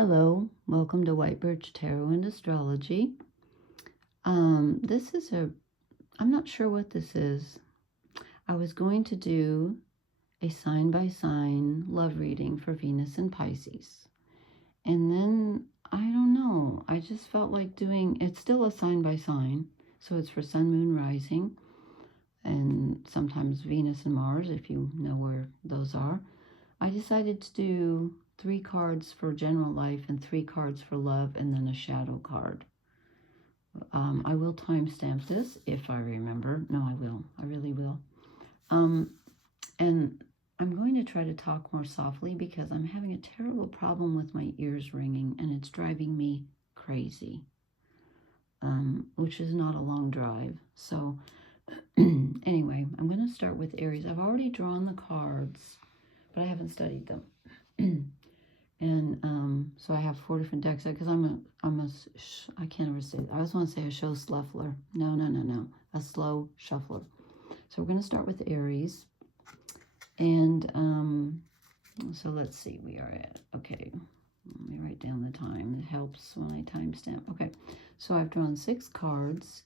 Hello, welcome to White Birch Tarot and Astrology. This is I'm not sure what this is. I was going to do a sign-by-sign love reading for Venus and Pisces. And then, I don't know, I just felt like it's still a sign-by-sign. So it's for Sun, Moon, Rising, and sometimes Venus and Mars, if you know where those are. I decided to do 3 cards for general life and 3 cards for love, and then a shadow card. I will timestamp this if I remember. No, I will. I really will. And I'm going to try to talk more softly because I'm having a terrible problem with my ears ringing, and it's driving me crazy, which is not a long drive. So anyway, I'm going to start with Aries. I've already drawn the cards, but I haven't studied them. And so I have 4 different decks because I can't ever say, I always want to say a show sluffler. No. A slow shuffler. So we're going to start with Aries. And so let's see, we are at, okay, let me write down the time. It helps when I timestamp. Okay, so I've drawn 6 cards.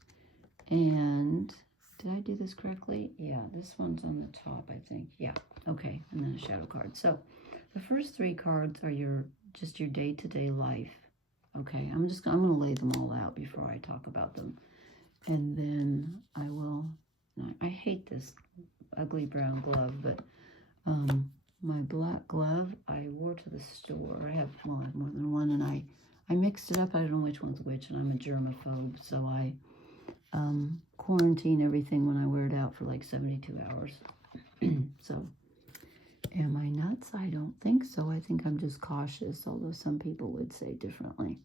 And did I do this correctly? Yeah, this one's on the top, I think. Yeah, okay, and then a shadow card. So the first 3 cards are just your day-to-day life. Okay, I'm going to lay them all out before I talk about them. And then I hate this ugly brown glove, but my black glove I wore to the store. I have more than one, and I mixed it up. I don't know which one's which, and I'm a germaphobe, so I quarantine everything when I wear it out for like 72 hours. So, am I nuts? I don't think so. I think I'm just cautious, although some people would say differently.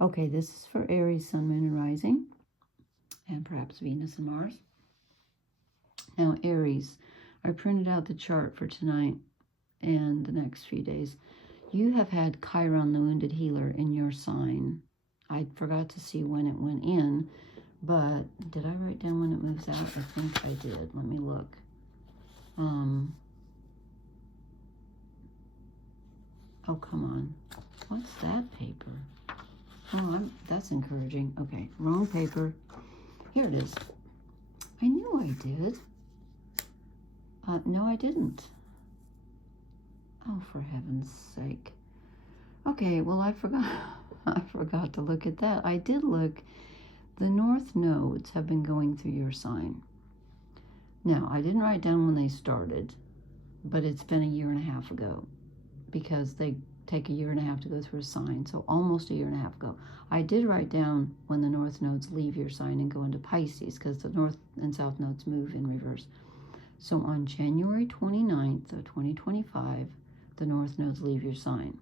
Okay, this is for Aries, Sun, Moon, and Rising, and perhaps Venus and Mars. Now, Aries, I printed out the chart for tonight and the next few days. You have had Chiron, the wounded healer, in your sign. I forgot to see when it went in, but did I write down when it moves out? I think I did. Let me look. Oh, come on. What's that paper? Oh, that's encouraging. Okay, wrong paper. Here it is. I knew I did. No, I didn't. Oh, for heaven's sake. Okay, well, I forgot to look at that. I did look. The north nodes have been going through your sign. Now, I didn't write down when they started, but it's been a year and a half ago because they take a year and a half to go through a sign, so almost a year and a half ago. I did write down when the north nodes leave your sign and go into Pisces because the north and south nodes move in reverse. So on January 29th of 2025, the north nodes leave your sign.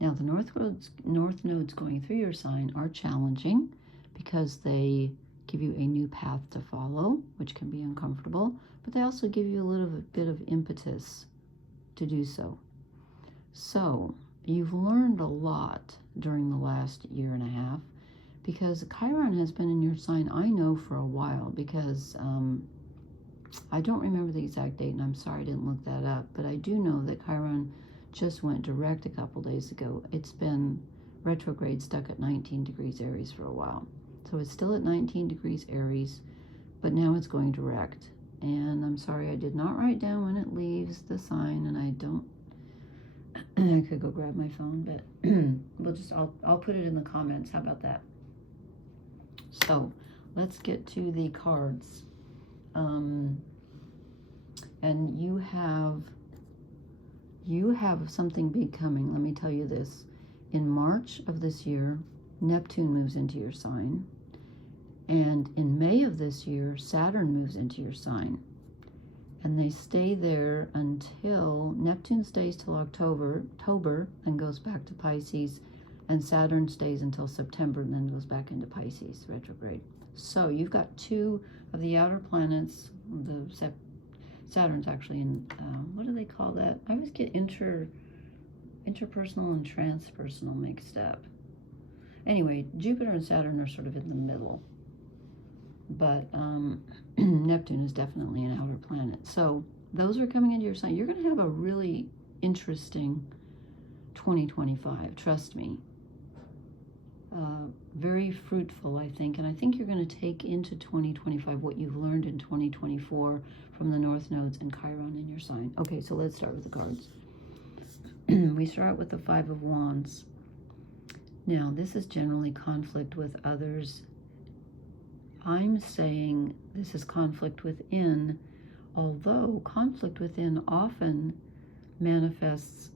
Now, the north nodes going through your sign are challenging because they give you a new path to follow, which can be uncomfortable, but they also give you a little bit of impetus to do so. So, you've learned a lot during the last year and a half because Chiron has been in your sign, I know, for a while because I don't remember the exact date, and I'm sorry I didn't look that up, but I do know that Chiron just went direct a couple days ago. It's been retrograde, stuck at 19 degrees Aries for a while. So it's still at 19 degrees Aries, but now it's going direct. And I'm sorry I did not write down when it leaves the sign, and I don't, I could go grab my phone, but I'll put it in the comments. How about that? So let's get to the cards. And you have something big coming. Let me tell you this. In March of this year, Neptune moves into your sign. And in May of this year, Saturn moves into your sign. And they stay there until Neptune stays till October and goes back to Pisces. And Saturn stays until September and then goes back into Pisces, retrograde. So you've got 2 of the outer planets. Saturn's actually in, what do they call that? I always get interpersonal and transpersonal mixed up. Anyway, Jupiter and Saturn are sort of in the middle. But Neptune is definitely an outer planet. So those are coming into your sign. You're going to have a really interesting 2025, trust me. Very fruitful, I think. And I think you're going to take into 2025 what you've learned in 2024 from the North Nodes and Chiron in your sign. Okay, so let's start with the cards. We start with the Five of Wands. Now, this is generally conflict with others. I'm saying this is conflict within, although conflict within often manifests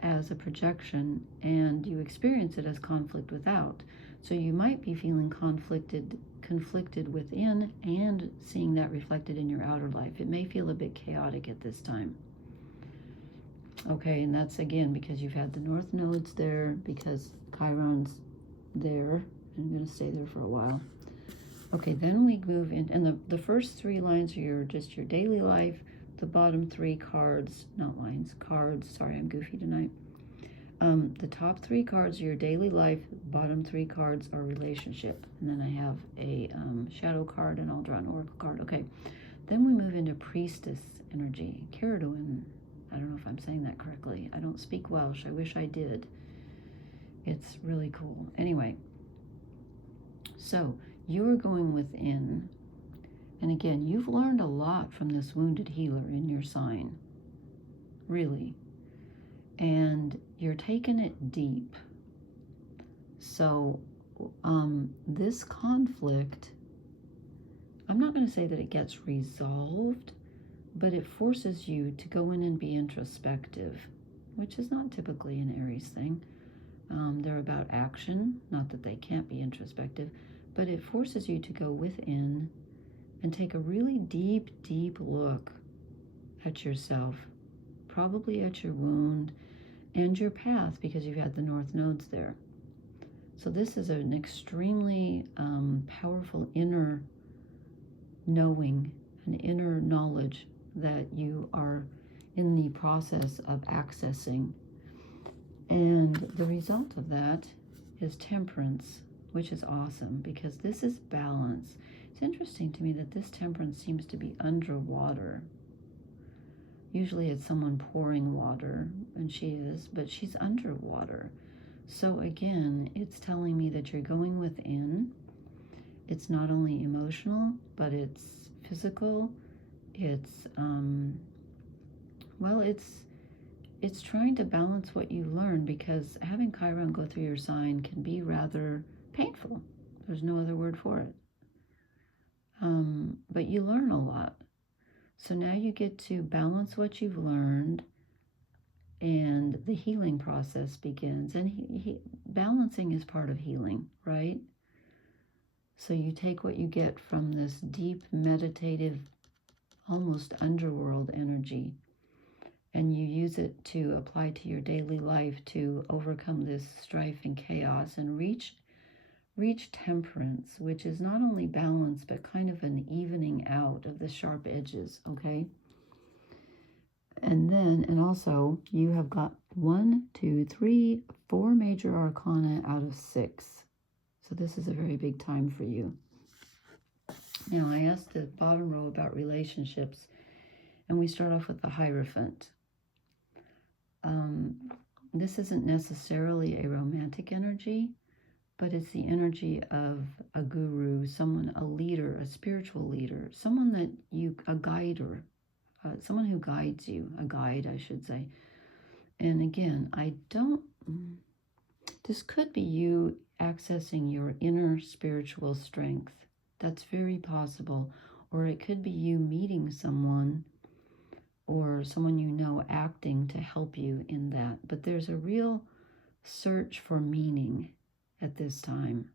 as a projection and you experience it as conflict without. So you might be feeling conflicted within and seeing that reflected in your outer life. It may feel a bit chaotic at this time. Okay, and that's again because you've had the North Nodes there, because Chiron's there. I'm going to stay there for a while. Okay, then we move in, and the first three lines are just your daily life. The bottom three cards, not lines, cards, sorry, I'm goofy tonight. The top three cards are your daily life, bottom three cards are relationship. And then I have a shadow card, and I'll draw an oracle card. Okay, then we move into priestess energy. Caradwin, I don't know if I'm saying that correctly. I don't speak Welsh, I wish I did. It's really cool. Anyway, so you are going within. And again, you've learned a lot from this wounded healer in your sign, really. And you're taking it deep. So this conflict, I'm not going to say that it gets resolved, but it forces you to go in and be introspective, which is not typically an Aries thing. They're about action, not that they can't be introspective, but it forces you to go within and take a really deep, deep look at yourself, probably at your wound and your path, because you've had the North Nodes there. So this is an extremely powerful inner knowing, an inner knowledge that you are in the process of accessing. And the result of that is temperance, which is awesome because this is balance. It's interesting to me that this temperance seems to be underwater. Usually it's someone pouring water, and she is, but she's underwater. So again, it's telling me that you're going within. It's not only emotional, but it's physical. It's, well, it's trying to balance what you learn, because having Chiron go through your sign can be rather painful. There's no other word for it. But you learn a lot. So now you get to balance what you've learned, and the healing process begins. And balancing is part of healing, right? So you take what you get from this deep, meditative, almost underworld energy, and you use it to apply to your daily life to overcome this strife and chaos and reach temperance, which is not only balance, but kind of an evening out of the sharp edges, okay? And also, you have got 1, 2, 3, 4 major arcana out of 6. So this is a very big time for you. Now, I asked the bottom row about relationships, and we start off with the Hierophant. This isn't necessarily a romantic energy, but it's the energy of a guru, someone, a leader, a spiritual leader, someone that a guider, someone who guides you, a guide, I should say. And again, this could be you accessing your inner spiritual strength. That's very possible. Or it could be you meeting someone, or someone you know acting to help you in that. But there's a real search for meaning at this time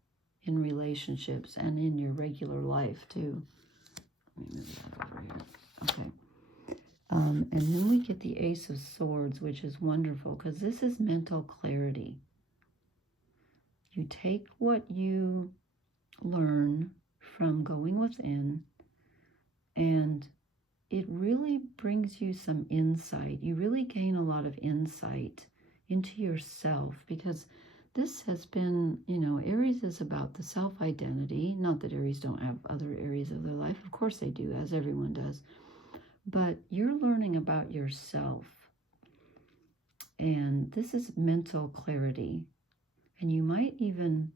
in relationships and in your regular life too. Let me move that over here. Okay. And then we get the Ace of Swords, which is wonderful because this is mental clarity. You take what you learn from going within, and it really brings you some insight. You really gain a lot of insight into yourself, because this has been, Aries is about the self-identity. Not that Aries don't have other areas of their life. Of course they do, as everyone does. But you're learning about yourself. And this is mental clarity. And you might even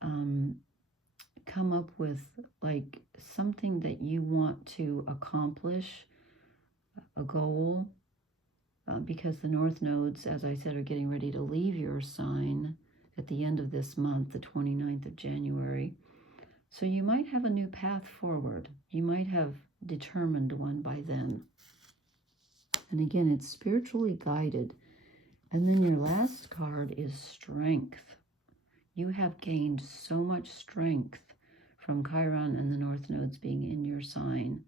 come up with like something that you want to accomplish, a goal, because the North nodes, as I said, are getting ready to leave your sign at the end of this month, the 29th of January. So you might have a new path forward. You might have determined one by then. And again, it's spiritually guided. And then your last card is strength. You have gained so much strength from Chiron and the North nodes being in your sign.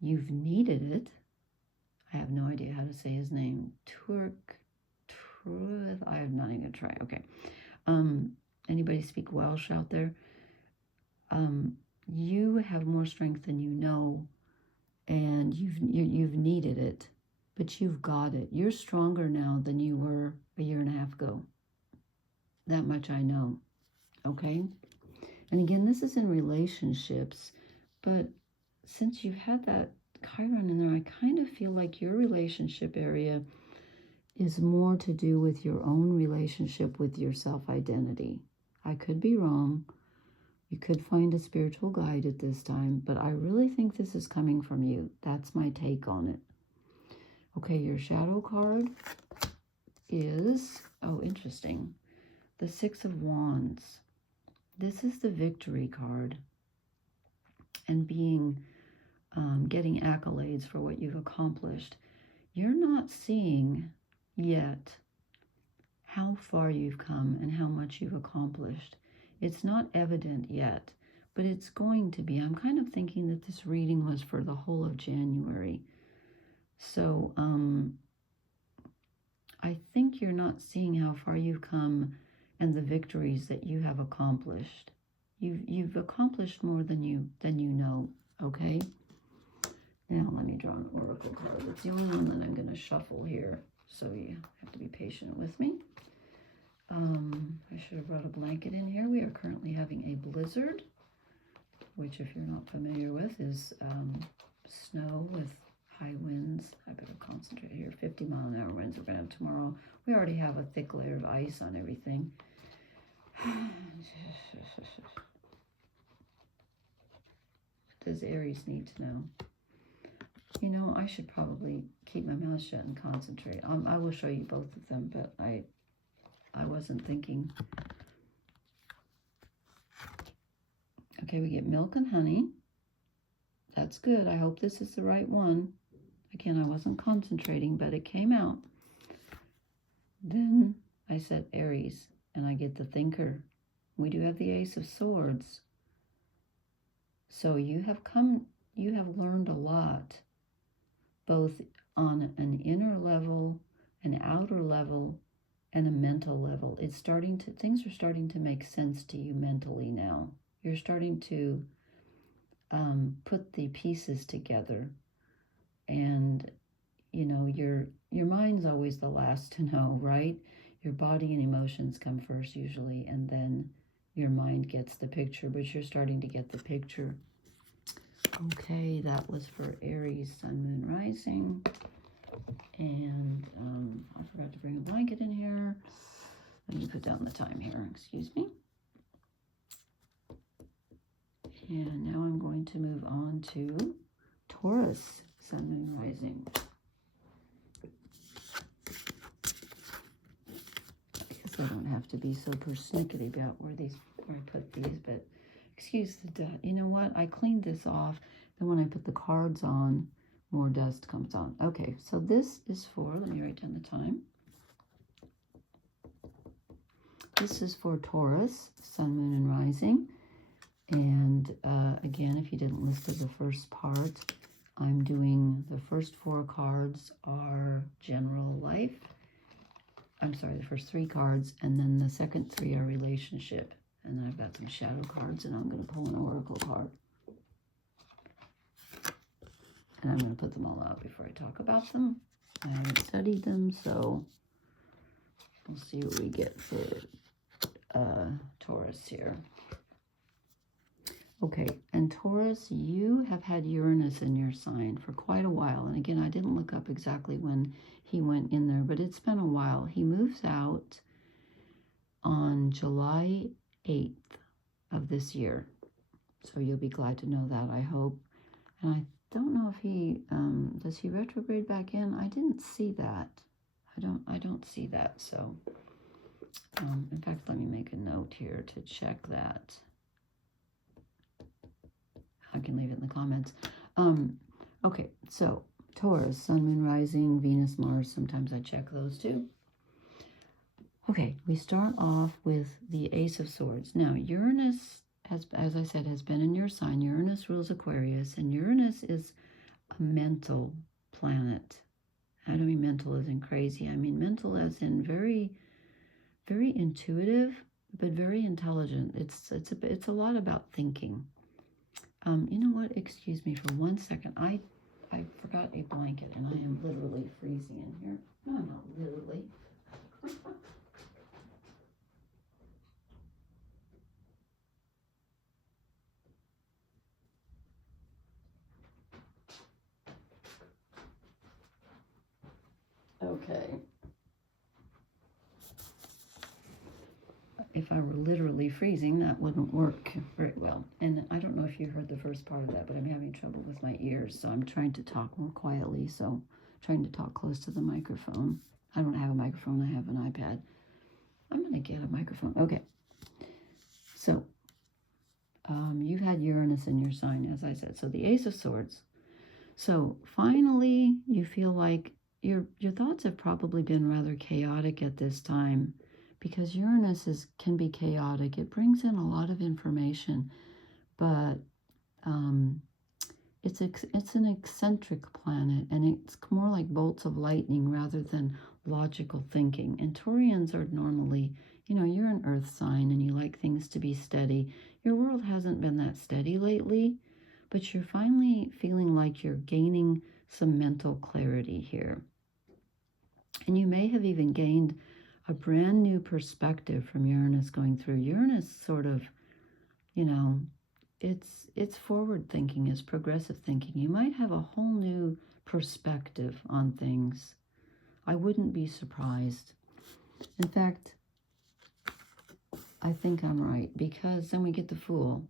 You've needed it. I have no idea how to say his name. I'm not even going to try. Okay. Anybody speak Welsh out there? You have more strength than you know, and you've needed it, but you've got it. You're stronger now than you were a year and a half ago. That much I know. Okay? And again, this is in relationships, but since you've had that Chiron in there, I kind of feel like your relationship area is more to do with your own relationship with your self-identity. I could be wrong. You could find a spiritual guide at this time, but I really think this is coming from you. That's my take on it. Okay, your shadow card is, oh, interesting, the Six of Wands. This is the victory card and getting accolades for what you've accomplished. You're not seeing yet how far you've come and how much you've accomplished. It's not evident yet, but it's going to be. I'm kind of thinking that this reading was for the whole of January. So I think you're not seeing how far you've come and the victories that you have accomplished. You've accomplished more than you know, okay? Now let me draw an oracle card. It's the only one that I'm going to shuffle here, so you have to be patient with me. I should have brought a blanket in here. We are currently having a blizzard, which, if you're not familiar with, is snow with high winds. I better concentrate here. 50-mile-an-hour winds we're going to have tomorrow. We already have a thick layer of ice on everything. Does Aries need to know? You know, I should probably keep my mouth shut and concentrate. I will show you both of them, but I wasn't thinking. Okay, we get milk and honey. That's good. I hope this is the right one. Again, I wasn't concentrating, but it came out. Then I said Aries, and I get the thinker. We do have the Ace of Swords. So you have learned a lot, both on an inner level, an outer level, and a mental level. Things are starting to make sense to you mentally now. You're starting to put the pieces together, and you know, your mind's always the last to know, right? Your body and emotions come first usually, and then your mind gets the picture, but you're starting to get the picture. Okay, that was for Aries, Sun, Moon, Rising. And I forgot to bring a blanket in here. Let me put down the time here, excuse me. And now I'm going to move on to Taurus, Sun, Moon, Rising. I guess I don't have to be so persnickety about where I put these, but excuse the dust. You know what? I cleaned this off. Then when I put the cards on, more dust comes on. Okay, so this is for, let me write down the time. This is for Taurus, Sun, Moon, and Rising. And again, if you didn't listen to the first part, I'm doing the first 4 cards are general life. I'm sorry, the first 3 cards, and then the second 3 are relationship. And then I've got some shadow cards, and I'm going to pull an oracle card. And I'm going to put them all out before I talk about them. I haven't studied them, so we'll see what we get for Taurus here. Okay, and Taurus, you have had Uranus in your sign for quite a while. And again, I didn't look up exactly when he went in there, but it's been a while. He moves out on July 8th of this year. So you'll be glad to know that, I hope. And I don't know if he, does he retrograde back in? I didn't see that. I don't see that. So, in fact, let me make a note here to check that. I can leave it in the comments. Okay, so Taurus, Sun, Moon, Rising, Venus, Mars. Sometimes I check those too. Okay, we start off with the Ace of Swords. Now, Uranus, as I said, has been in your sign. Uranus rules Aquarius, and Uranus is a mental planet. I don't mean mental as in crazy. I mean mental as in very, very intuitive, but very intelligent. It's a lot about thinking. You know what? Excuse me for 1 second. I forgot a blanket, and I am literally freezing in here. No, not literally. Okay. If I were literally freezing, that wouldn't work very well. And I don't know if you heard the first part of that, but I'm having trouble with my ears, so I'm trying to talk more quietly, so trying to talk close to the microphone. I don't have a microphone, I have an iPad. I'm going to get a microphone. Okay. So, you've had Uranus in your sign, as I said. So the Ace of Swords. So finally, you feel like your thoughts have probably been rather chaotic at this time, because Uranus can be chaotic. It brings in a lot of information, but it's an eccentric planet, and it's more like bolts of lightning rather than logical thinking. And Taurians are normally, you're an earth sign and you like things to be steady. Your world hasn't been that steady lately, but you're finally feeling like you're gaining some mental clarity here. And you may have even gained a brand new perspective from Uranus going through. Uranus sort of, it's forward thinking, it's progressive thinking. You might have a whole new perspective on things. I wouldn't be surprised. In fact, I think I'm right, because then we get the Fool.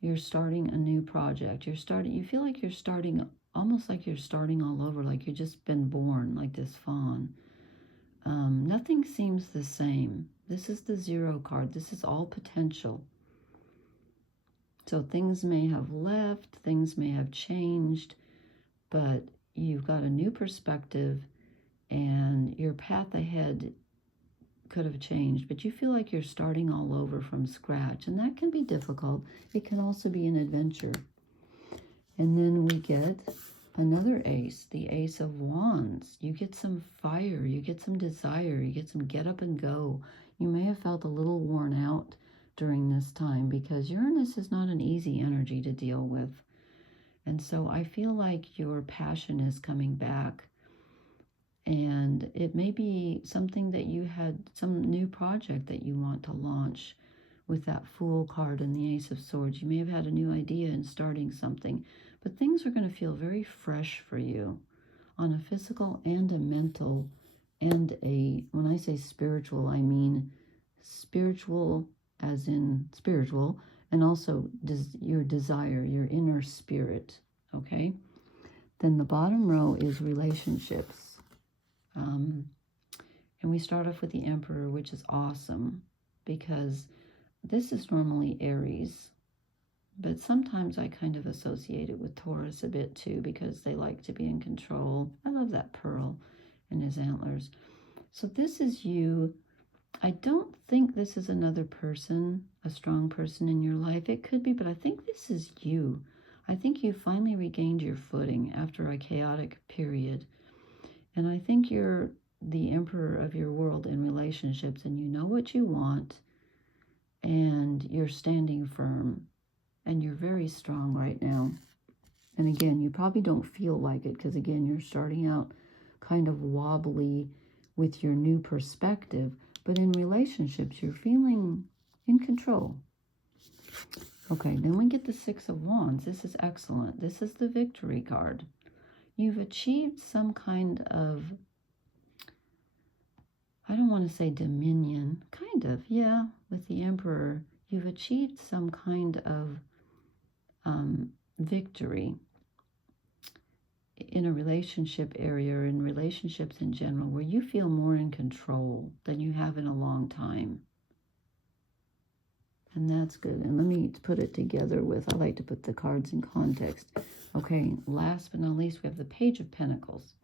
You're starting a new project. You feel like you're starting, almost like you're starting all over, like you've just been born, like this fawn. Nothing seems the same. This is the 0 card. This is all potential. So things may have left, things may have changed, but you've got a new perspective, and your path ahead could have changed, but you feel like you're starting all over from scratch, and that can be difficult. It can also be an adventure. And then we get another ace, the Ace of Wands. You get some fire, you get some desire, you get some get up and go. You may have felt a little worn out during this time, because Uranus is not an easy energy to deal with. And so I feel like your passion is coming back. And it may be something that you had, some new project that you want to launch with that Fool card and the Ace of Swords. You may have had a new idea in starting something, but things are going to feel very fresh for you on a physical and a mental and when I say spiritual, I mean spiritual as in spiritual, and also your desire, your inner spirit, okay? Then the bottom row is relationships. And we start off with the Emperor, which is awesome, because this is normally Aries, but sometimes I kind of associate it with Taurus a bit too, because they like to be in control. I love that pearl and his antlers. So this is you. I don't think this is another person, a strong person in your life. It could be, but I think this is you. I think you finally regained your footing after a chaotic period. And I think you're the emperor of your world in relationships, and you know what you want, and you're standing firm, and you're very strong right now. And again, you probably don't feel like it, because again, you're starting out kind of wobbly with your new perspective, but in relationships, you're feeling in control. Okay, then we get the Six of Wands. This is excellent. This is the victory card. You've achieved some kind of, I don't want to say dominion, kind of, yeah, with the Emperor. You've achieved some kind of victory in a relationship area or in relationships in general where you feel more in control than you have in a long time. And that's good. And let me put it together with, I like to put the cards in context. Okay, last but not least, we have the Page of Pentacles.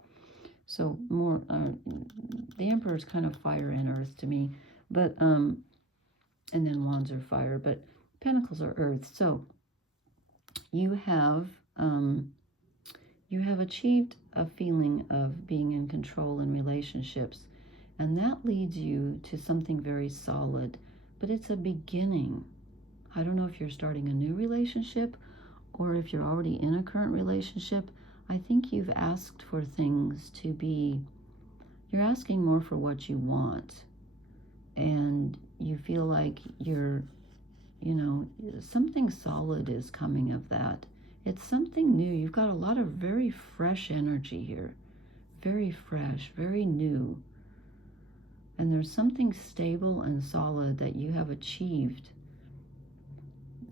So more, the Emperor is kind of fire and earth to me, but, and then Wands are fire, but Pentacles are earth. So you have achieved a feeling of being in control in relationships, and that leads you to something very solid, but it's a beginning. I don't know if you're starting a new relationship or if you're already in a current relationship. I think you've asked for things to be, you're asking more for what you want, and you feel like you're, you know, something solid is coming of that. It's something new. You've got a lot of very fresh energy here. Very fresh, very new. And there's something stable and solid that you have achieved.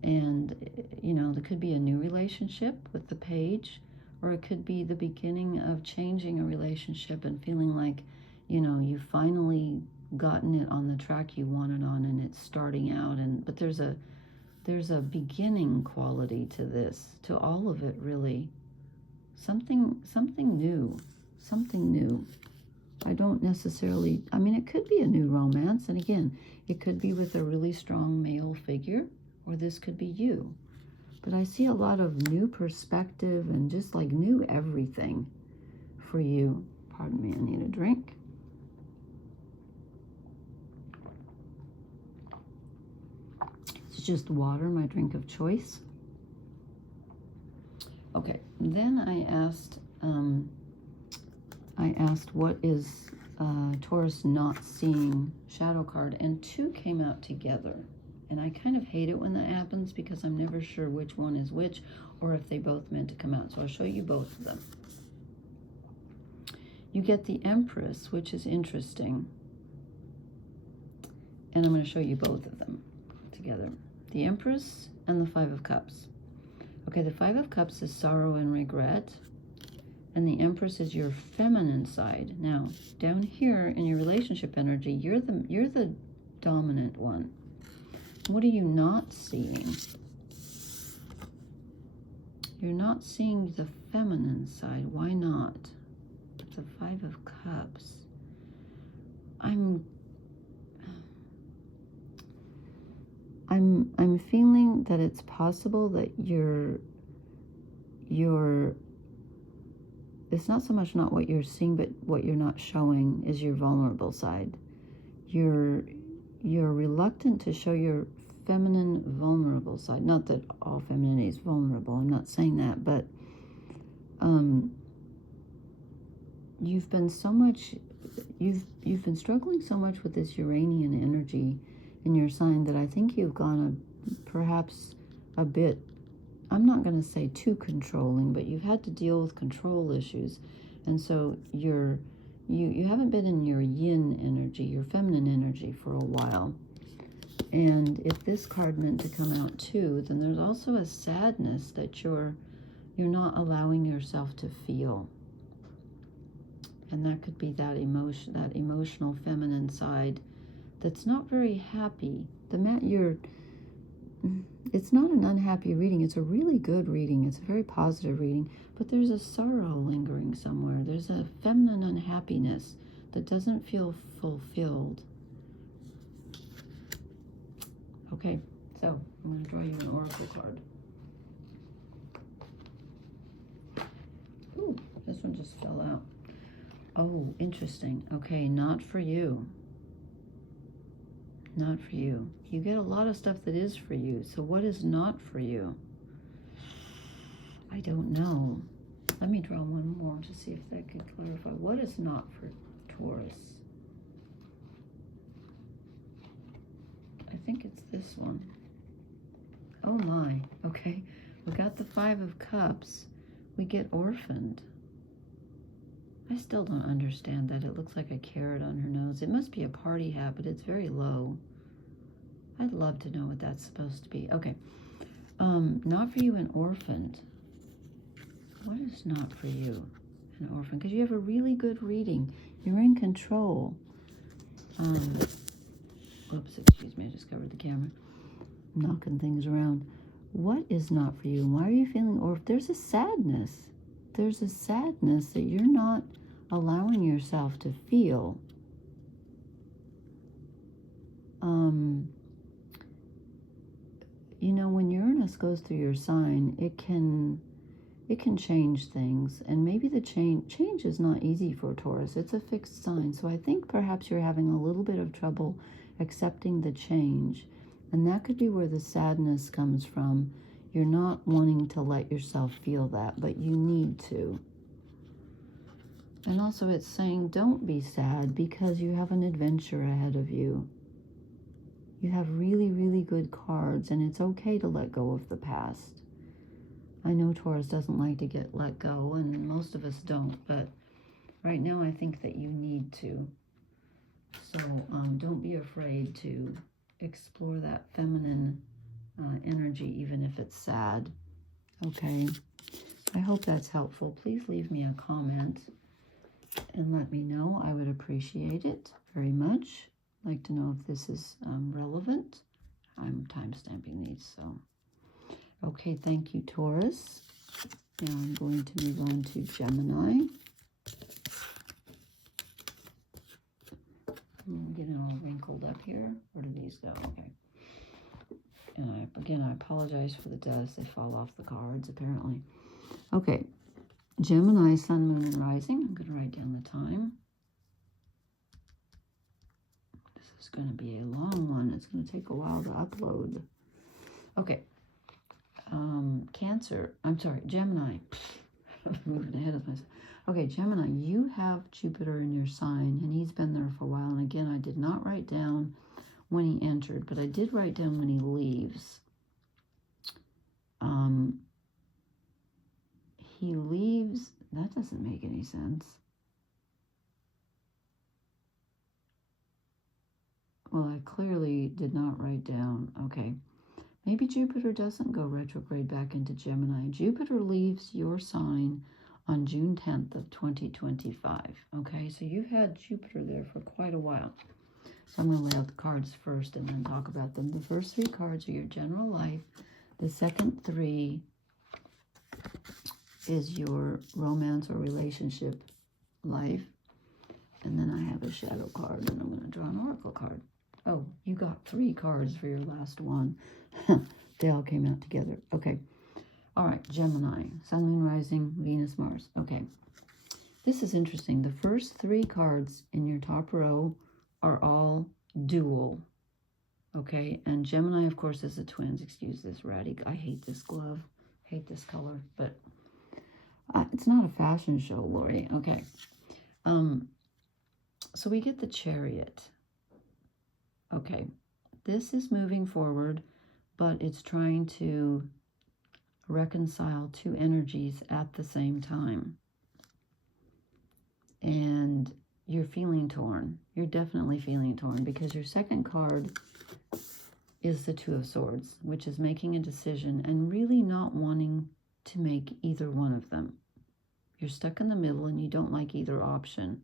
And, you know, there could be a new relationship with the Page, or it could be the beginning of changing a relationship and feeling like, you know, you've finally gotten it on the track you wanted on and it's starting out. And but there's a beginning quality to this, to all of it, really. Something new, something new. I don't necessarily, I mean, it could be a new romance, and again, it could be with a really strong male figure, or this could be you. But I see a lot of new perspective and just like new everything for you. Pardon me, I need a drink. It's just water, my drink of choice. Okay, then I asked what is Taurus not seeing shadow card, and two came out together. And I kind of hate it when that happens because I'm never sure which one is which or if they both meant to come out. So I'll show you both of them. You get the Empress, which is interesting. And I'm going to show you both of them together. The Empress and the Five of Cups. Okay, the Five of Cups is sorrow and regret. And the Empress is your feminine side. Now, down here in your relationship energy, you're the dominant one. What are you not seeing? You're not seeing the feminine side. Why not? The Five of Cups. I'm feeling that it's possible that it's not so much not what you're seeing, but what you're not showing is your vulnerable side. You're reluctant to show your feminine vulnerable side. Not that all femininity is vulnerable, I'm not saying that, but you've been struggling so much with this Uranian energy in your sign that I think you've gone perhaps a bit, I'm not going to say too controlling, but you've had to deal with control issues, and so you haven't been in your yin energy, your feminine energy, for a while. And if this card meant to come out too, then there's also a sadness that you're not allowing yourself to feel. And that could be that emotional feminine side that's not very happy. It's not an unhappy reading. It's a really good reading. It's a very positive reading. But there's a sorrow lingering somewhere. There's a feminine unhappiness that doesn't feel fulfilled. Okay, so I'm going to draw you an oracle card. Ooh, this one just fell out. Oh, interesting. Okay, not for you. Not for you. You get a lot of stuff that is for you. So what is not for you? I don't know. Let me draw one more to see if that can clarify. What is not for Taurus? I think it's this one. Oh my. Okay. We got the Five of Cups. We get orphaned. I still don't understand that. It looks like a carrot on her nose. It must be a party hat, but it's very low. I'd love to know what that's supposed to be. Okay. Not for you, an orphaned. What is not for you, an orphan? Because you have a really good reading. You're in control. Whoops, excuse me. I just covered the camera. Knocking things around. What is not for you? Why are you feeling orphaned? There's a sadness. There's a sadness that you're not allowing yourself to feel. You know, when Uranus goes through your sign, it can change things, and maybe the change is not easy for Taurus. It's a fixed sign, so I think perhaps you're having a little bit of trouble accepting the change, and that could be where the sadness comes from. You're not wanting to let yourself feel that, but you need to. And also it's saying don't be sad because you have an adventure ahead of you. You have really, really good cards, and it's okay to let go of the past. I know Taurus doesn't like to get let go, and most of us don't, but right now I think that you need to. So don't be afraid to explore that feminine energy, even if it's sad. Okay, I hope that's helpful. Please leave me a comment and let me know. I would appreciate it very much. I'd like to know if this is relevant. I'm time-stamping these, so. Okay, thank you, Taurus. Now I'm going to move on to Gemini. I'm getting all wrinkled up here. Where do these go? Okay. And again, I apologize for the dust. They fall off the cards, apparently. Okay. Gemini, Sun, Moon, and Rising. I'm going to write down the time. This is going to be a long one. It's going to take a while to upload. Okay. Cancer. I'm sorry, Gemini. I'm moving ahead of myself. Okay, Gemini, you have Jupiter in your sign, and he's been there for a while. And again, I did not write down when he entered, but I did write down when he leaves. He leaves. That doesn't make any sense. Well, I clearly did not write down. Okay. Maybe Jupiter doesn't go retrograde back into Gemini. Jupiter leaves your sign on June 10th of 2025. Okay, so you've had Jupiter there for quite a while. So I'm going to lay out the cards first and then talk about them. The first three cards are your general life. The second three is your romance or relationship life. And then I have a shadow card, and I'm going to draw an oracle card. Oh, you got 3 cards for your last one. They all came out together. Okay. All right, Gemini. Sun, Moon, Rising, Venus, Mars. Okay. This is interesting. The first 3 cards in your top row are all dual. Okay. And Gemini, of course, is a twins. Excuse this ratty. I hate this glove. Hate this color. But it's not a fashion show, Lori. Okay. So we get the Chariot. Okay, this is moving forward, but it's trying to reconcile 2 energies at the same time. And you're feeling torn. You're definitely feeling torn because your second card is the Two of Swords, which is making a decision and really not wanting to make either one of them. You're stuck in the middle and you don't like either option.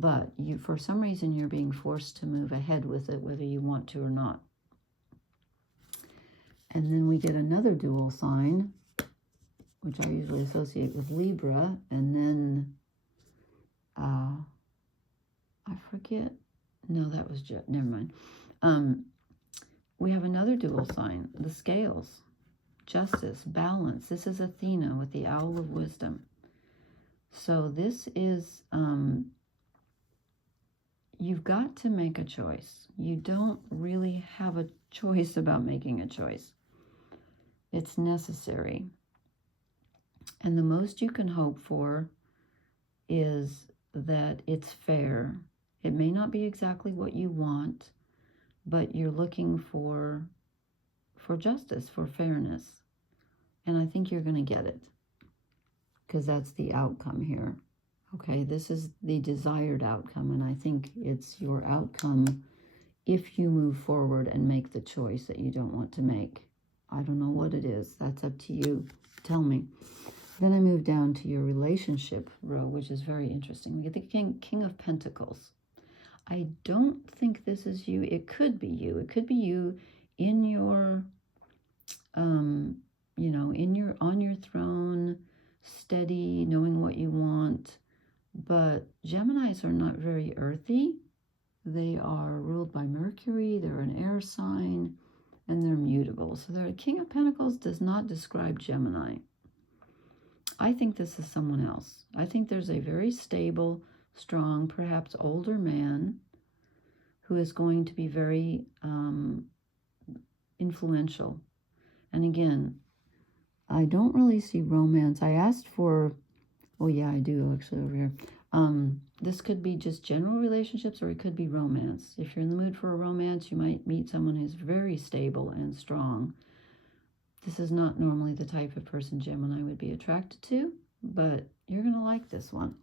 But you, for some reason, you're being forced to move ahead with it, whether you want to or not. And then we get another dual sign, which I usually associate with Libra. And then, I forget. No, that was just, never mind. We have another dual sign, the Scales. Justice, balance. This is Athena with the Owl of Wisdom. So this is... you've got to make a choice. You don't really have a choice about making a choice. It's necessary. And the most you can hope for is that it's fair. It may not be exactly what you want, but you're looking for for justice, for fairness. And I think you're going to get it, because that's the outcome here. Okay, this is the desired outcome, and I think it's your outcome if you move forward and make the choice that you don't want to make. I don't know what it is. That's up to you. Tell me. Then I move down to your relationship row, which is very interesting. We get the King of Pentacles. I don't think this is you. It could be you. It could be you in your, you know, on your throne, steady, knowing what you want. But Geminis are not very earthy. They are ruled by Mercury. They're an air sign, and they're mutable. So the King of Pentacles does not describe Gemini. I think this is someone else. I think there's a very stable, strong, perhaps older man who is going to be very influential. And again, I don't really see romance. I asked for, oh yeah, I do actually over here. This could be just general relationships, or it could be romance. If you're in the mood for a romance, you might meet someone who's very stable and strong. This is not normally the type of person Gemini would be attracted to, but you're going to like this one.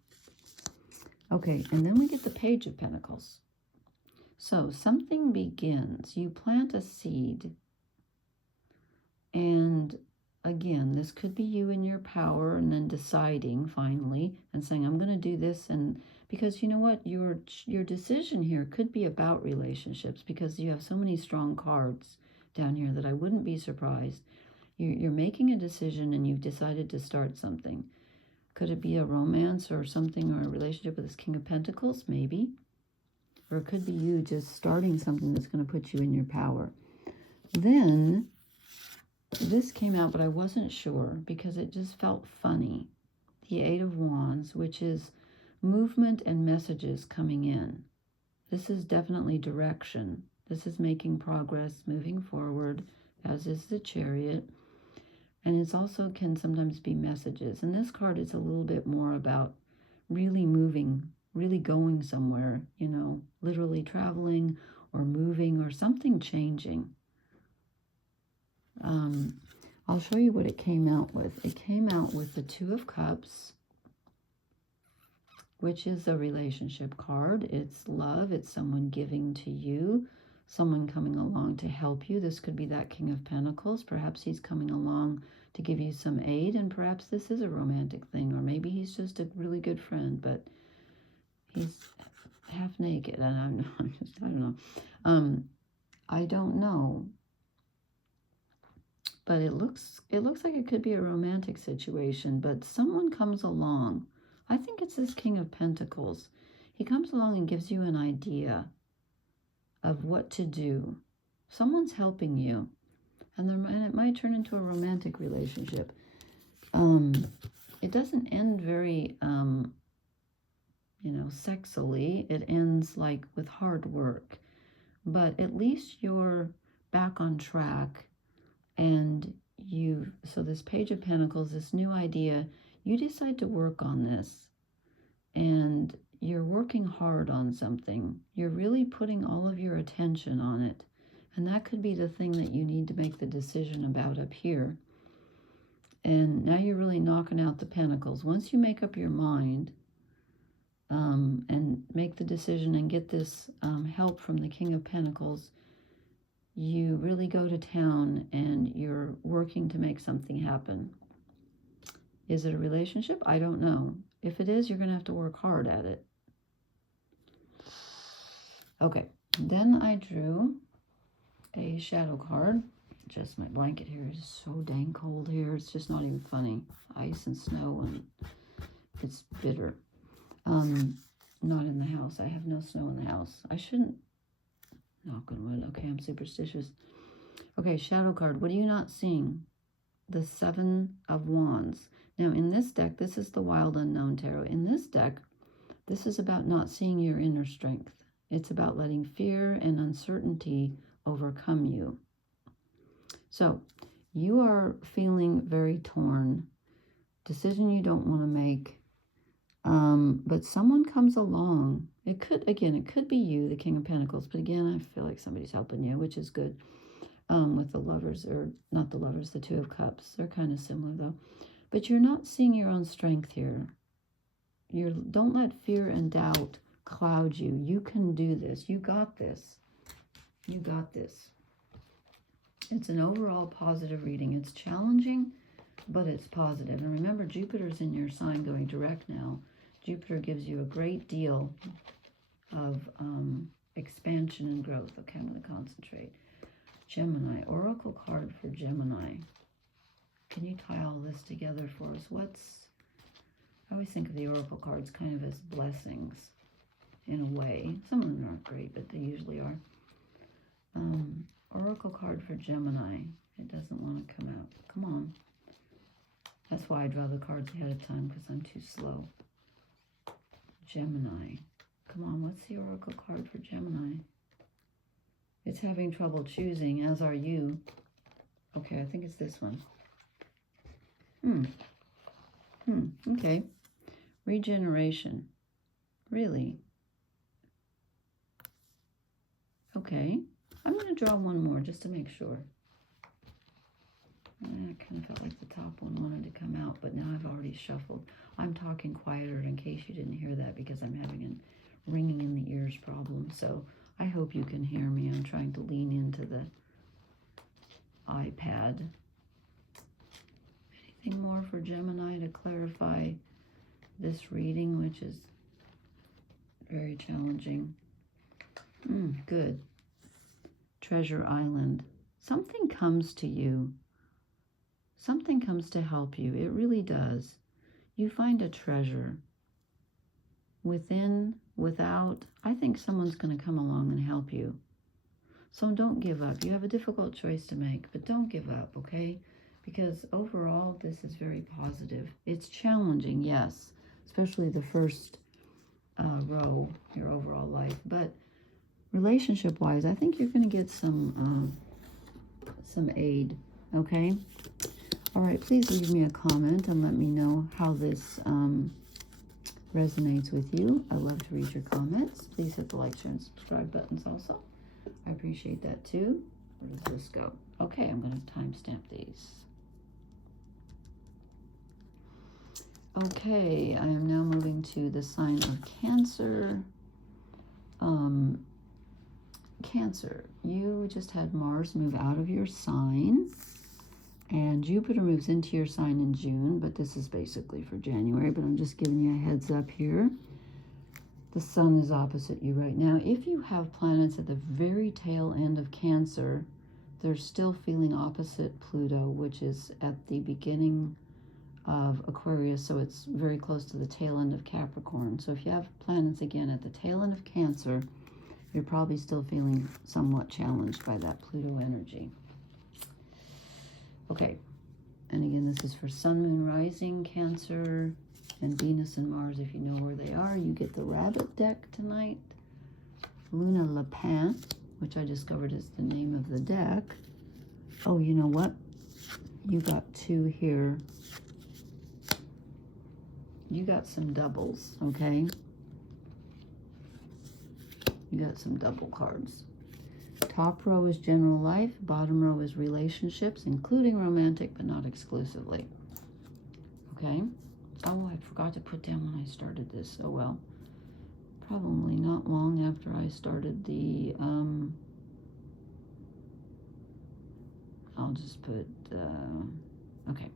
Okay, and then we get the Page of Pentacles. So something begins. You plant a seed. And again, this could be you in your power and then deciding finally and saying, I'm going to do this. And because you know what, your decision here could be about relationships, because you have so many strong cards down here that I wouldn't be surprised. You're making a decision and you've decided to start something. Could it be a romance or something, or a relationship with this King of Pentacles? Maybe. Or it could be you just starting something that's going to put you in your power. Then this came out, but I wasn't sure because it just felt funny. The Eight of Wands, which is movement and messages coming in. This is definitely direction. This is making progress, moving forward, as is the Chariot. And it's also can sometimes be messages. And this card is a little bit more about really moving, really going somewhere, you know, literally traveling or moving or something changing. I'll show you what it came out with. It came out with the Two of Cups, which is a relationship card. It's love. It's someone giving to you, someone coming along to help you. This could be that King of Pentacles. Perhaps he's coming along to give you some aid, and perhaps this is a romantic thing, or maybe he's just a really good friend, but he's half naked, and I don't know. I don't know. But it looks like it could be a romantic situation, but someone comes along. I think it's this King of Pentacles. He comes along and gives you an idea of what to do. Someone's helping you, and it might turn into a romantic relationship. It doesn't end very, you know, sexily. It ends like with hard work, but at least you're back on track. And so this Page of Pentacles, this new idea, you decide to work on this, and you're working hard on something. You're really putting all of your attention on it. And that could be the thing that you need to make the decision about up here. And now you're really knocking out the Pentacles. Once you make up your mind and make the decision and get this help from the King of Pentacles, you really go to town and you're working to make something happen. Is it a relationship? I don't know. If it is, you're going to have to work hard at it. Okay, then I drew a shadow card. Just my blanket here is so dang cold here. It's just not even funny. Ice and snow, and it's bitter. Not in the house. I have no snow in the house. I shouldn't. Knock on wood. Okay, I'm superstitious. Okay, shadow card. What are you not seeing? The Seven of Wands. Now, in this deck, this is the Wild Unknown Tarot. In this deck, this is about not seeing your inner strength. It's about letting fear and uncertainty overcome you. So, you are feeling very torn. Decision you don't want to make. But someone comes along. It could be you, the King of Pentacles. But again, I feel like somebody's helping you, which is good. with the Lovers, or not the Lovers, the Two of Cups. They're kind of similar though. But you're not seeing your own strength here. Don't let fear and doubt cloud you. You can do this. You got this. You got this. It's an overall positive reading. It's challenging, but it's positive. And remember, Jupiter's in your sign going direct now. Jupiter gives you a great deal of expansion and growth. Okay, I'm going to concentrate. Gemini, oracle card for Gemini. Can you tie all this together for us? I always think of the oracle cards kind of as blessings in a way. Some of them aren't great, but they usually are. Oracle card for Gemini. It doesn't want to come out. Come on. That's why I draw the cards ahead of time, because I'm too slow. Gemini. Come on, what's the oracle card for Gemini? It's having trouble choosing, as are you. Okay, I think it's this one. Okay. Regeneration. Really? Okay. I'm going to draw one more just to make sure. I kind of felt like the top one wanted to come out, but now I've already shuffled. I'm talking quieter in case you didn't hear that, because I'm having a ringing in the ears problem. So I hope you can hear me. I'm trying to lean into the iPad. Anything more for Gemini to clarify this reading, which is very challenging? Good. Treasure Island. Something comes to you. Something comes to help you. It really does. You find a treasure. Within, without, I think someone's going to come along and help you. So don't give up. You have a difficult choice to make, but don't give up, okay? Because overall, this is very positive. It's challenging, yes, especially the first row, your overall life. But relationship-wise, I think you're going to get some aid, okay? All right, please leave me a comment and let me know how this resonates with you. I love to read your comments. Please hit the like, share, and subscribe buttons also. I appreciate that too. Where does this go? Okay, I'm going to timestamp these. Okay, I am now moving to the sign of Cancer. Cancer, you just had Mars move out of your sign, and Jupiter moves into your sign in June, but this is basically for January, but I'm just giving you a heads up here. The sun is opposite you right now. If you have planets at the very tail end of Cancer, they're still feeling opposite Pluto, which is at the beginning of Aquarius, so it's very close to the tail end of Capricorn. So if you have planets again at the tail end of Cancer, you're probably still feeling somewhat challenged by that Pluto energy. Okay, and again, this is for Sun, Moon, Rising, Cancer, and Venus and Mars. If you know where they are, you get the Rabbit deck tonight. Luna Lapin, which I discovered is the name of the deck. Oh, you know what? You got two here. You got some doubles, okay? You got some double cards. Top row is general life. Bottom row is relationships, including romantic, but not exclusively. Okay? Oh, I forgot to put down when I started this. Oh, well. Probably not long after I started the, I'll just put, okay.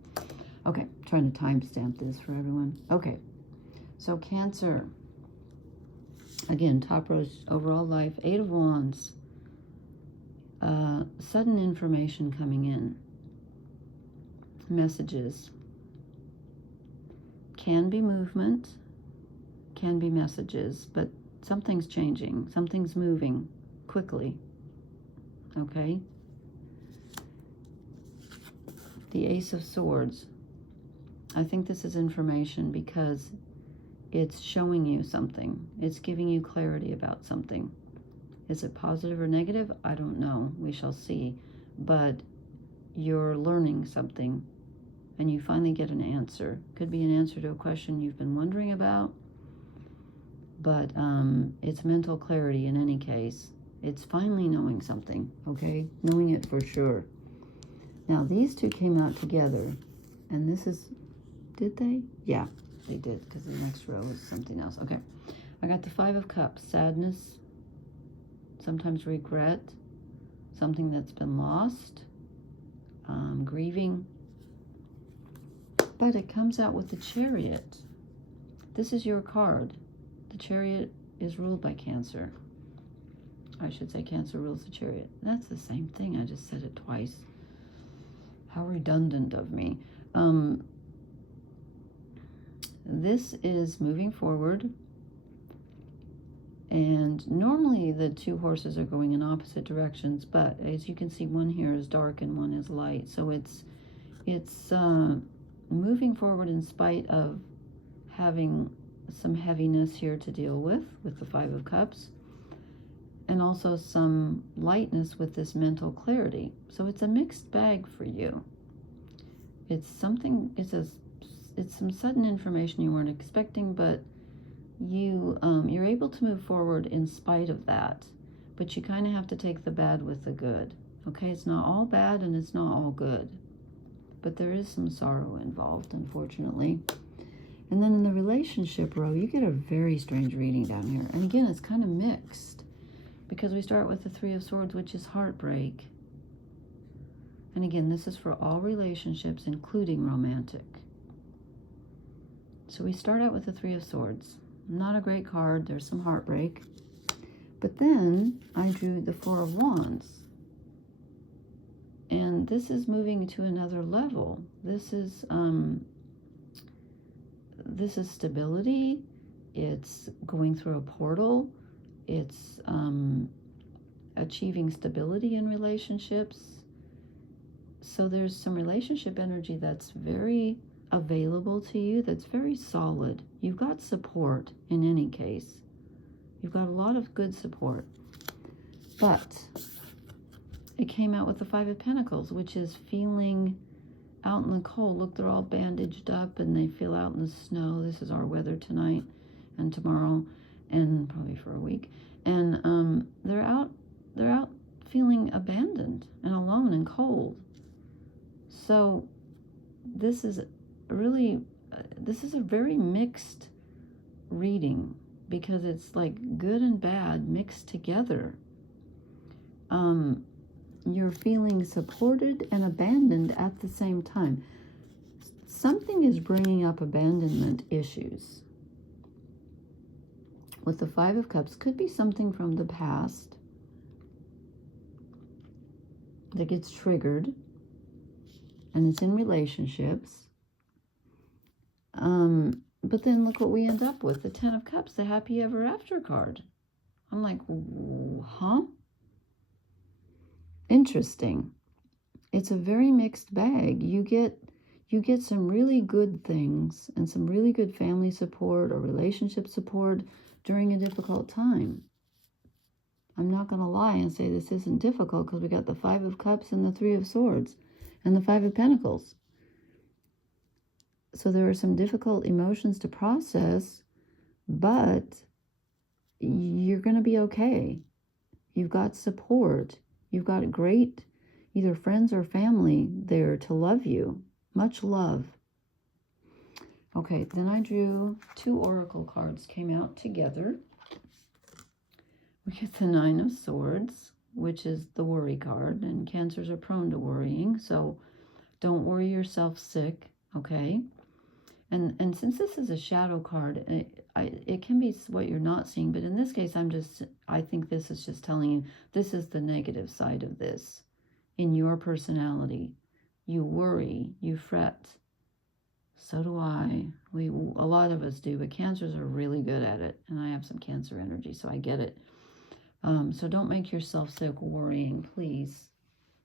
Okay, trying to timestamp this for everyone. Okay, so Cancer. Again, top row is overall life. 8 of Wands. Sudden information coming in. Messages. Can be movement. Can be messages. But something's changing. Something's moving quickly. Okay? The Ace of Swords. I think this is information because it's showing you something. It's giving you clarity about something. Is it positive or negative? I don't know. We shall see. But you're learning something and you finally get an answer. Could be an answer to a question you've been wondering about. But it's mental clarity in any case. It's finally knowing something, okay? Knowing it for sure. Now, these two came out together, and this is, did they? Yeah, they did, because the next row is something else. Okay, I got the Five of Cups, sadness, sometimes regret, something that's been lost, grieving. But it comes out with the Chariot. This is your card. The Chariot is ruled by Cancer. I should say Cancer rules the Chariot. That's the same thing. I just said it twice. How redundant of me. This is moving forward. And normally the two horses are going in opposite directions, but as you can see, one here is dark and one is light. So it's moving forward in spite of having some heaviness here to deal with the Five of Cups, and also some lightness with this mental clarity. So it's a mixed bag for you. It's something, it's some sudden information you weren't expecting, but you're able to move forward in spite of that. But you kind of have to take the bad with the good. Okay, it's not all bad and it's not all good. But there is some sorrow involved, unfortunately. And then in the relationship row, you get a very strange reading down here. And again, it's kind of mixed, because we start with the Three of Swords, which is heartbreak. And again, this is for all relationships, including romantic. So we start out with the Three of Swords. Not a great card. There's some heartbreak. But then I drew the Four of Wands. And this is moving to another level. This is stability. It's going through a portal. It's achieving stability in relationships. So there's some relationship energy that's very available to you, that's very solid. You've got support in any case. You've got a lot of good support. But it came out with the Five of Pentacles, which is feeling out in the cold. Look, they're all bandaged up and they feel out in the snow. This is our weather tonight and tomorrow and probably for a week. And they're out feeling abandoned and alone and cold. So this is really, this is a very mixed reading, because it's like good and bad mixed together. You're feeling supported and abandoned at the same time. Something is bringing up abandonment issues. With the Five of Cups, could be something from the past that gets triggered, and it's in relationships. But then look what we end up with, the Ten of Cups, the happy ever after card. I'm like, huh? Interesting. It's a very mixed bag. You get some really good things and some really good family support or relationship support during a difficult time. I'm not going to lie and say this isn't difficult, because we got the Five of Cups and the Three of Swords and the Five of Pentacles. So there are some difficult emotions to process, but you're going to be okay. You've got support. You've got great either friends or family there to love you. Much love. Okay, then I drew two oracle cards, came out together. We get the Nine of Swords, which is the worry card, and Cancers are prone to worrying, so don't worry yourself sick, okay? And since this is a shadow card, it can be what you're not seeing, but in this case, I think this is just telling you this is the negative side of this in your personality. You worry, you fret. So do I. A lot of us do, but Cancers are really good at it, and I have some Cancer energy, so I get it. So don't make yourself sick worrying, please.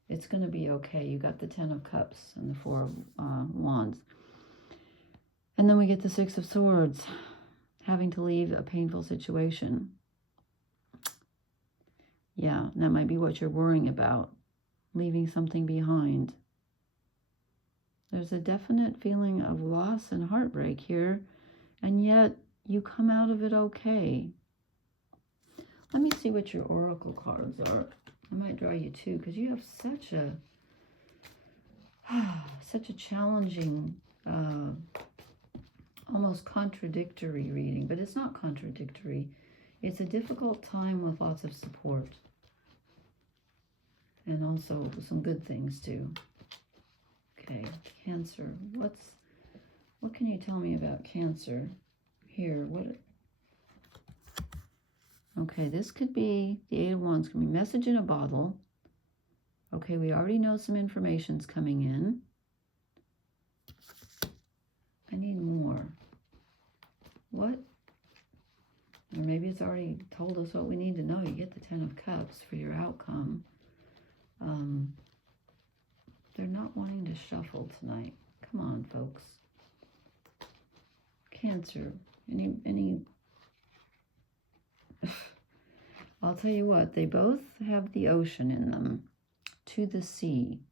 It's going to be okay. You got the Ten of Cups and the Four of Wands. And then we get the Six of Swords, having to leave a painful situation. Yeah, that might be what you're worrying about, leaving something behind. There's a definite feeling of loss and heartbreak here, and yet you come out of it okay. Let me see what your oracle cards are. I might draw you two because you have such a challenging, almost contradictory reading, but it's not contradictory. It's a difficult time with lots of support. And also some good things too. Okay, Cancer. What can you tell me about Cancer? Here, what? Okay, this could be the Eight of Wands. Could be message in a bottle. Okay, we already know some information's coming in. I need more. What? Or maybe it's already told us what we need to know. You get the Ten of Cups for your outcome. They're not wanting to shuffle tonight. Come on, folks. Cancer. Any I'll tell you what, they both have the ocean in them, to the sea.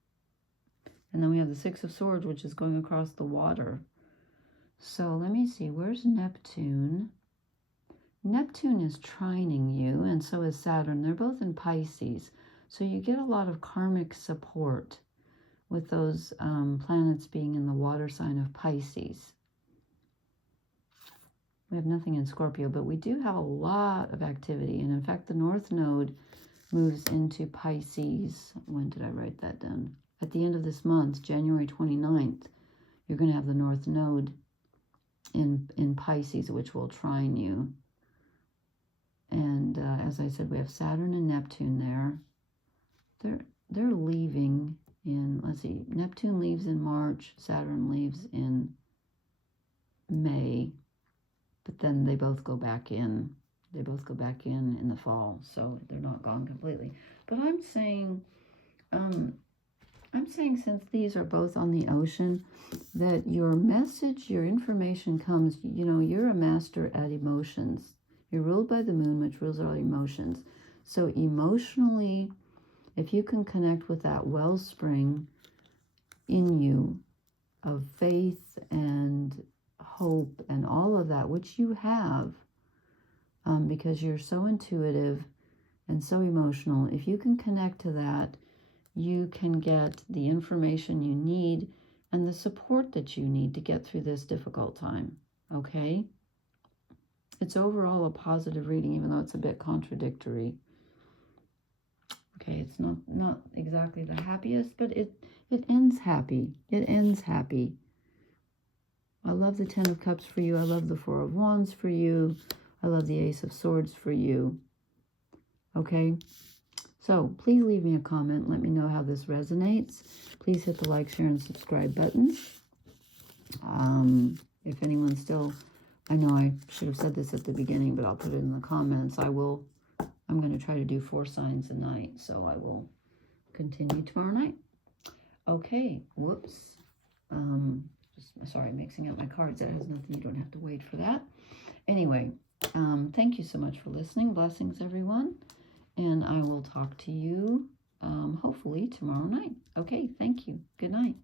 And then we have the Six of Swords, which is going across the water. So let me see, where's Neptune? Neptune is trining you, and so is Saturn. They're both in Pisces. So you get a lot of karmic support with those planets being in the water sign of Pisces. We have nothing in Scorpio, but we do have a lot of activity. And in fact, the North Node moves into Pisces. When did I write that down? At the end of this month, January 29th, you're going to have the North Node in Pisces, which will trine you. And as I said, we have Saturn and Neptune there. They're leaving in, let's see, Neptune leaves in March, Saturn leaves in May, but then they both go back in. They both go back in the fall, so they're not gone completely. But I'm saying since these are both on the ocean, that your message, your information comes, you know, you're a master at emotions. You're ruled by the moon, which rules our emotions. So emotionally, if you can connect with that wellspring in you of faith and hope and all of that, which you have, because you're so intuitive and so emotional, if you can connect to that, you can get the information you need and the support that you need to get through this difficult time, okay? It's overall a positive reading, even though it's a bit contradictory. Okay, it's not exactly the happiest, but it ends happy. It ends happy. I love the Ten of Cups for you. I love the Four of Wands for you. I love the Ace of Swords for you. Okay, so please leave me a comment. Let me know how this resonates. Please hit the like, share, and subscribe buttons. If anyone's still, I know I should have said this at the beginning, but I'll put it in the comments. I'm going to try to do 4 signs a night, so I will continue tomorrow night. Okay, whoops. Sorry, mixing up my cards. That has nothing. You don't have to wait for that. Anyway, thank you so much for listening. Blessings, everyone. And I will talk to you hopefully tomorrow night. Okay, thank you. Good night.